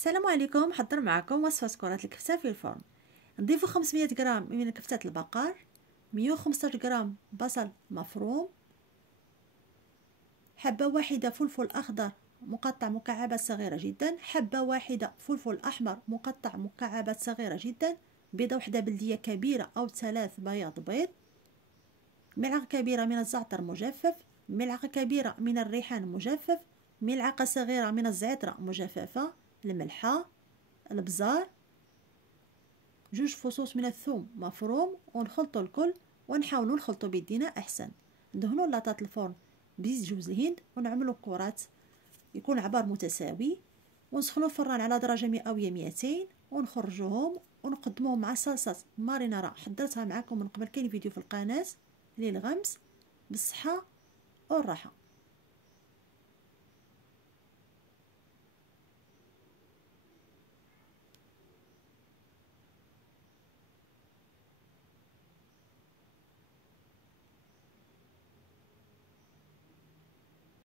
السلام عليكم. حضر معكم وصفة كرات الكفتة في الفرن. نضيف 500 غرام من كفتة البقر، 115 غرام بصل مفروم، حبة واحدة فلفل أخضر مقطع مكعبات صغيرة جدا، حبة واحدة فلفل أحمر مقطع مكعبات صغيرة جدا، بيضة واحدة بلدية كبيرة أو 3 بياض بيض، ملعقة كبيرة من الزعتر مجفف، ملعقة كبيرة من الريحان مجفف، ملعقة صغيرة من الزعترة مجففة، الملحة، البزار، 2 فصوص من الثوم مفروم، ونخلطوا الكل ونحاولوا نخلطوا بيدينا احسن. ندهنوا لاطات الفرن بزيت جوز الهند ونعملوا كرات يكون عبار متساوي، ونسخنوا الفران على درجه مئويه 200 ونخرجوهم ونقدموهم مع صلصه مارينارا حضرتها معكم من قبل. كاين فيديو في القناه للغمس. بالصحه والراحه.